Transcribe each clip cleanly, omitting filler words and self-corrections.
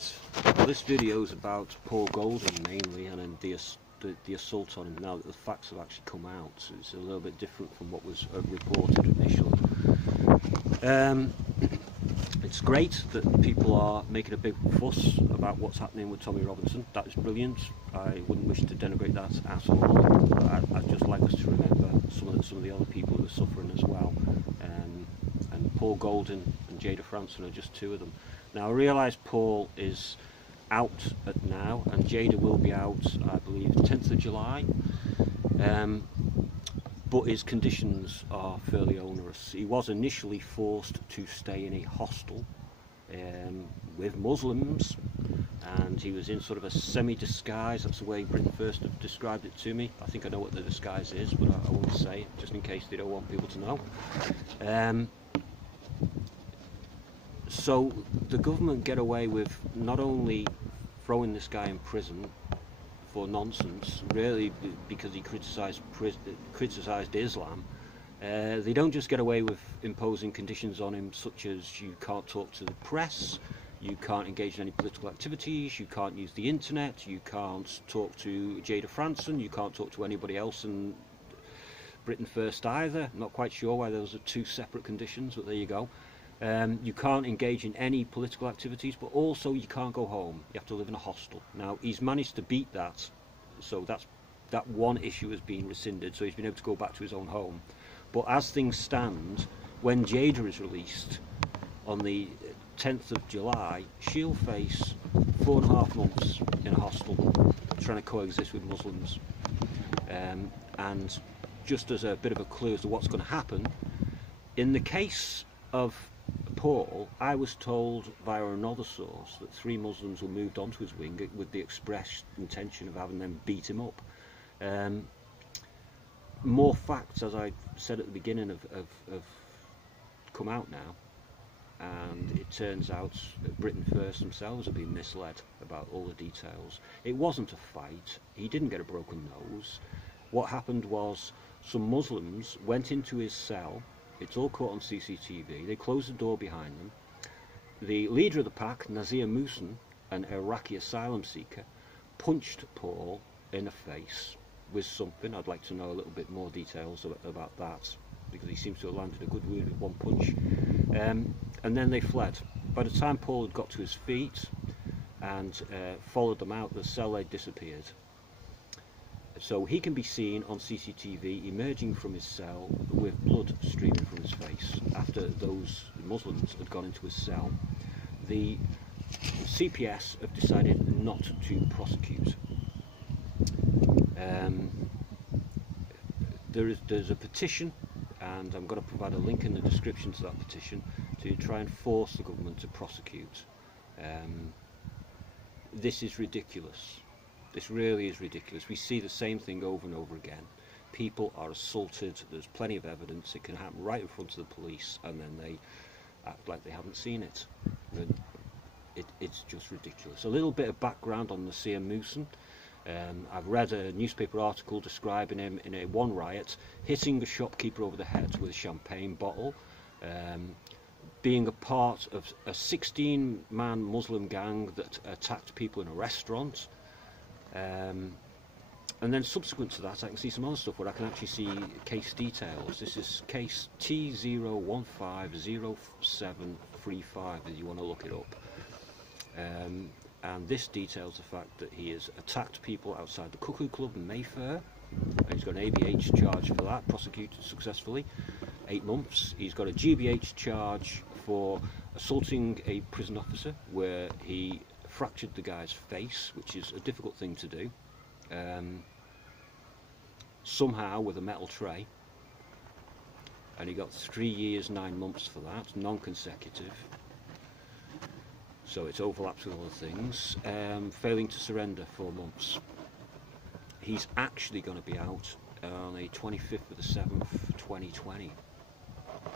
Right, well, this video is about Paul Golding mainly, and then the assault on him. Now that the facts have actually come out, so it's a little bit different from what was reported initially. It's great that people are making a big fuss about what's happening with Tommy Robinson. That is brilliant. I wouldn't wish to denigrate that at all. I'd just like us to remember some of the other people that are suffering as well. And Paul Golding and Jada Franson are just two of them. Now I realise Paul is out now, and Jada will be out, I believe, 10th of July. But his conditions are fairly onerous. He was initially forced to stay in a hostel with Muslims, and he was in sort of a semi-disguise. That's the way Britain First have described it to me. I think I know what the disguise is, but I won't say it, just in case they don't want people to know. So the government get away with not only throwing this guy in prison for nonsense, really, because he criticised Islam. They don't just get away with imposing conditions on him, such as you can't talk to the press, you can't engage in any political activities, you can't use the internet, you can't talk to Jada Franson, you can't talk to anybody else in Britain First either. I'm not quite sure why those are two separate conditions, but there you go. You can't engage in any political activities, but also you can't go home. You have to live in a hostel. Now, he's managed to beat that, so that one issue has been rescinded, so he's been able to go back to his own home. But as things stand, when Jada is released on the 10th of July, she'll face 4.5 months in a hostel, trying to coexist with Muslims. And just as a bit of a clue as to what's going to happen, in the case of Paul, I was told via another source that 3 Muslims were moved onto his wing with the express intention of having them beat him up. More facts, as I said at the beginning, have come out now, and it turns out that Britain First themselves have been misled about all the details. It wasn't a fight. He didn't get a broken nose. What happened was some Muslims went into his cell. It's all caught on CCTV. They closed the door behind them. The leader of the pack, Nasir Muhsen, an Iraqi asylum seeker, punched Paul in the face with something. I'd like to know a little bit more details about that, because he seems to have landed a good wound with one punch. And then they fled. By the time Paul had got to his feet and followed them out, the cell had disappeared. So he can be seen on CCTV emerging from his cell with blood streaming from his face after those Muslims had gone into his cell. The CPS have decided not to prosecute. There's a petition, and I'm going to provide a link in the description to that petition to try and force the government to prosecute. This is ridiculous. This really is ridiculous. We see the same thing over and over again. People are assaulted, there's plenty of evidence, it can happen right in front of the police, and then they act like they haven't seen it. It's just ridiculous. A little bit of background on Nasir Muhsen. I've read a newspaper article describing him in one riot, hitting a shopkeeper over the head with a champagne bottle, being a part of a 16-man Muslim gang that attacked people in a restaurant. And then subsequent to that, I can see some other stuff where I can actually see case details. This is case T0150735 if you want to look it up. And this details the fact that he has attacked people outside the Cuckoo Club in Mayfair, and he's got an ABH charge for that, prosecuted successfully, 8 months. He's got a GBH charge for assaulting a prison officer, where he fractured the guy's face, which is a difficult thing to do, somehow with a metal tray, and he got 3 years 9 months for that, non-consecutive, so it overlaps with other things. Failing to surrender, 4 months. He's actually going to be out on the 25th of the 7th 2020,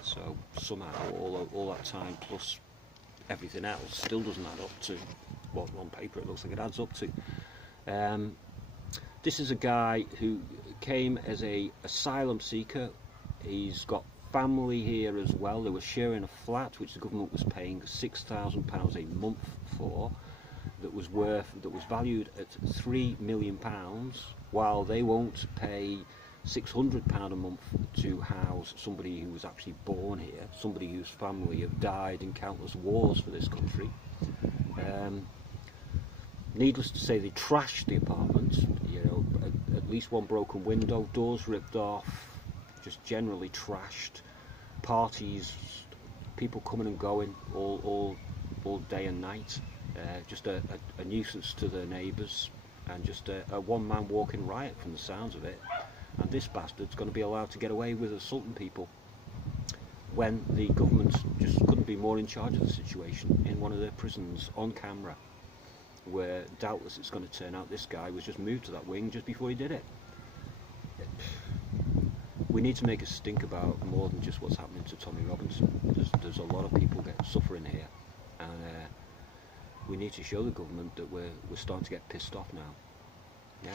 so somehow all that time plus everything else still doesn't add up to what on paper it looks like it adds up to. This is a guy who came as an asylum seeker. He's got family here as well. They were sharing a flat which the government was paying £6,000 a month for. that was valued at £3 million, while they won't pay £600 a month to house somebody who was actually born here, somebody whose family have died in countless wars for this country. Needless to say, they trashed the apartment. You know, at least one broken window, doors ripped off, just generally trashed. Parties, people coming and going all day and night. Just a nuisance to the neighbours, and just a one-man walking riot from the sounds of it. And this bastard's going to be allowed to get away with assaulting people when the government just couldn't be more in charge of the situation in one of their prisons on camera, where doubtless it's going to turn out this guy was just moved to that wing just before he did it. We need to make us think about more than just what's happening to Tommy Robinson. There's a lot of people suffering here, and we need to show the government that we're starting to get pissed off now. Yeah.